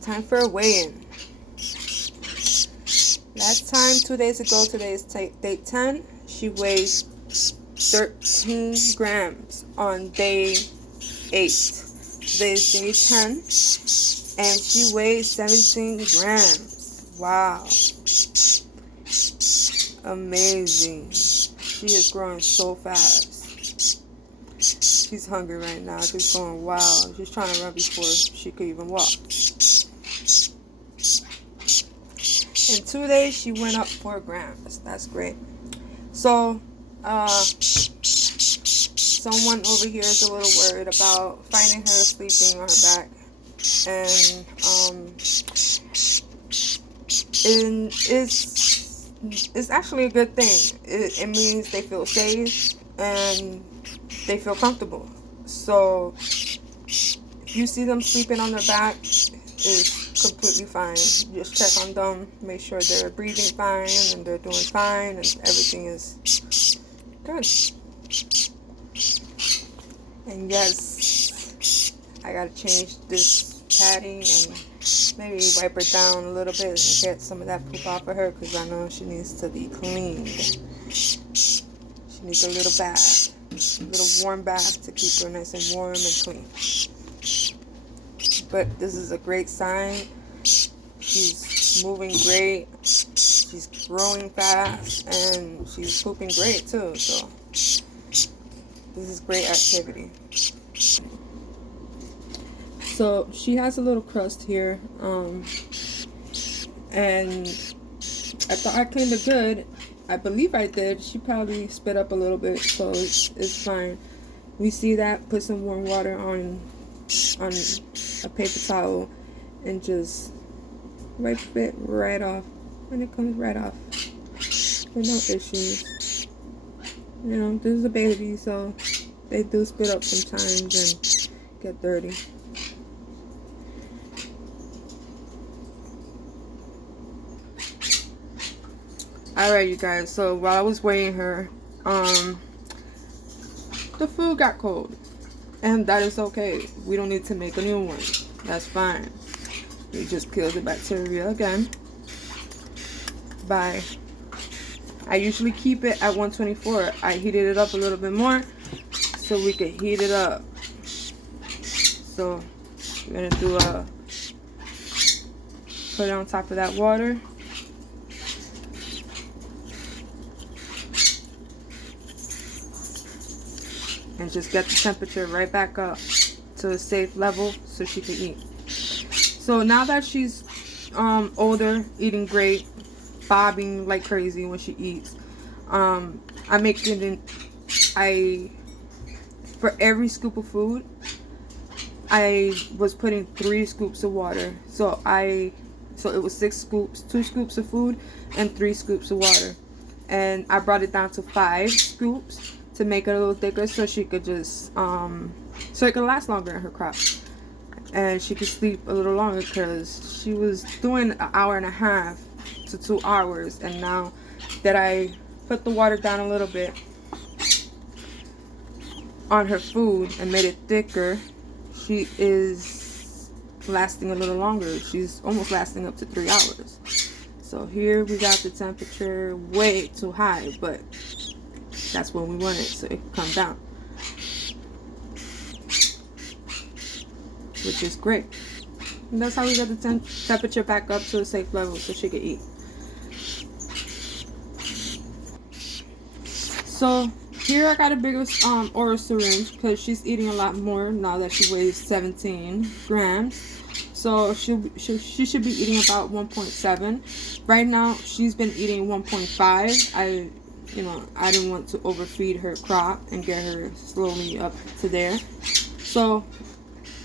Time for a weigh-in. Last time, 2 days ago, today is day 10. She weighs 13 grams on day 8. Today is day 10, and she weighs 17 grams. Wow. Amazing. She is growing so fast. She's hungry right now. She's going wild. She's trying to run before she could even walk. In 2 days, she went up 4 grams. That's great. So, someone over here is a little worried about finding her sleeping on her back. And, it's actually a good thing. It means they feel safe and they feel comfortable. So if you see them sleeping on their back, it's completely fine. Just check on them, make sure they're breathing fine and they're doing fine and everything is good. And yes, I gotta change this padding and maybe wipe her down a little bit and get some of that poop off of her, because I know she needs to be cleaned. She needs a little bath, a little warm bath to keep her nice and warm and clean. But this is a great sign. She's moving great. She's growing fast and she's pooping great too. So this is great activity. So she has a little crust here, and I thought I cleaned it good. I believe I did. She probably spit up a little bit, so it's fine. We see that. Put some warm water on a paper towel and just wipe it right off, and it comes right off with no issues. You know, this is a baby, so they do spit up sometimes and get dirty. Alright, you guys, so while I was weighing her, the food got cold. And that is okay. We don't need to make a new one. That's fine. We just peel the bacteria again. I usually keep it at 124. I heated it up a little bit more so we could heat it up. So we're gonna do put it on top of that water. And just get the temperature right back up to a safe level so she can eat. So now that she's older, eating great, bobbing like crazy when she eats, I make it for every scoop of food, I was putting 3 scoops of water. So it was 6 scoops, 2 scoops of food and 3 scoops of water. And I brought it down to 5 scoops to make it a little thicker so she could just so it could last longer in her crop and she could sleep a little longer, because she was doing an hour and a half to 2 hours. And now that I put the water down a little bit on her food and made it thicker, she is lasting a little longer. She's almost lasting up to 3 hours. So here we got the temperature way too high, but that's what we wanted, so it can come down, which is great. And that's how we got the temperature back up to a safe level so she could eat. So here I got a bigger oral syringe because she's eating a lot more now that she weighs 17 grams. So she should be eating about 1.7. Right now she's been eating 1.5. I didn't want to overfeed her crop and get her slowly up to there. So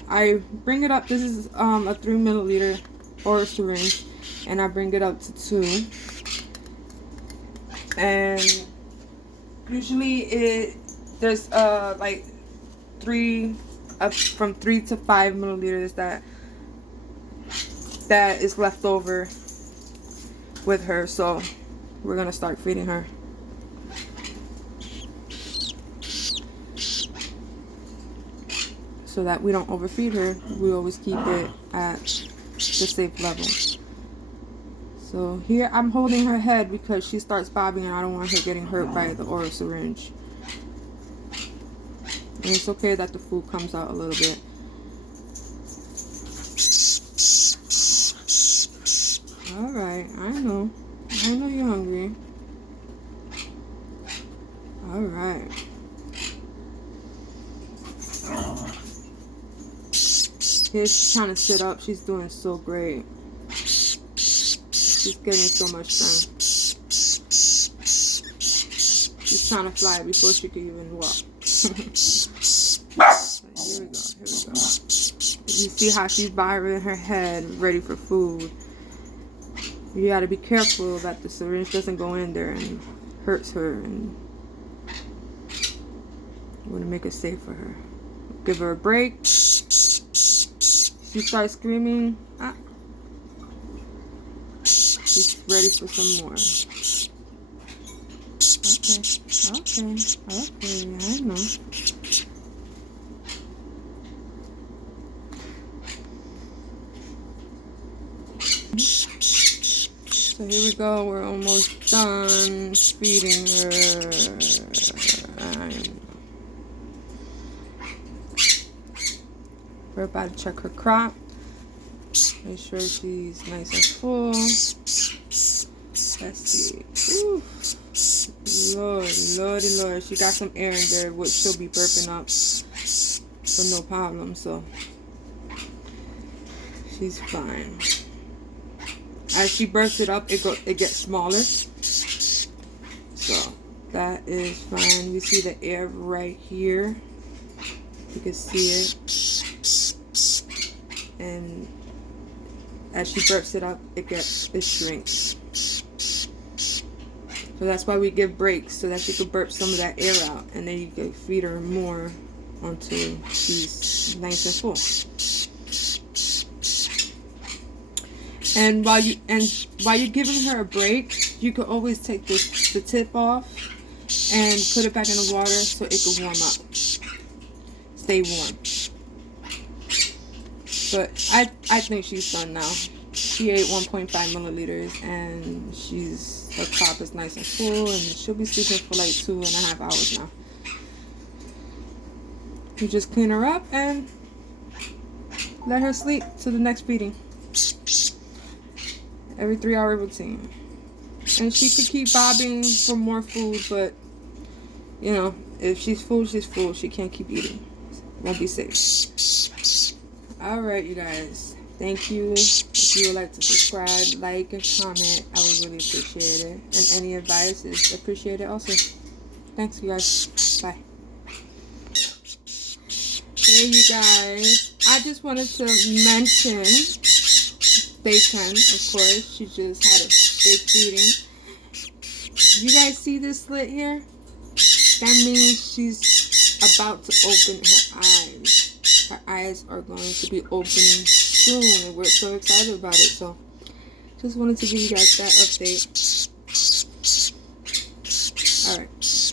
I bring it up. This is a 3 milliliter oral syringe, and I bring it up to 2. And usually there's like 3 from 3 to 5 milliliters that is left over with her. So we're gonna start feeding her. so that we don't overfeed her. We always keep it at the safe level. So here I'm holding her head because she starts bobbing and I don't want her getting hurt by the oral syringe. And it's okay that the food comes out a little bit. Alright, I know you're hungry. Alright. Here she's trying to sit up. She's doing so great. She's getting so much done. She's trying to fly before she could even walk. Here we go. You see how she's bobbing her head, ready for food. You gotta be careful that the syringe doesn't go in there and hurts her, and you wanna make it safe for her. Give her a break. She starts screaming. She's ready for some more. Okay, I know. So here we go, we're almost done feeding her. We're about to check her crop. Make sure she's nice and full. Let's see. Ooh. Lord. She got some air in there, which she'll be burping up for no problem, so she's fine. As she burps it up, it gets smaller. So that is fine. We see the air right here. You can see it. And as she burps it up, it shrinks. So that's why we give breaks, so that she can burp some of that air out, and then you can feed her more until she's nice and full. And while you're giving her a break, you can always take the tip off and put it back in the water so it can warm up. Stay warm. But I think she's done now. She ate 1.5 milliliters and her crop is nice and full, and she'll be sleeping for like 2.5 hours now. You just clean her up and let her sleep to the next feeding. Every 3-hour routine. And she could keep bobbing for more food, but you know, if she's full, she's full. She can't keep eating. Won't be safe. Alright, you guys. Thank you. If you would like to subscribe, like, and comment, I would really appreciate it. And any advice is appreciated also. Thanks, you guys. Bye. Hey, you guys. I just wanted to mention day 10, of course. She just had a big feeding. You guys see this slit here? That means she's about to open her eyes. Her eyes are going to be opening soon, and we're so excited about it. So just wanted to give you guys that update. Alright.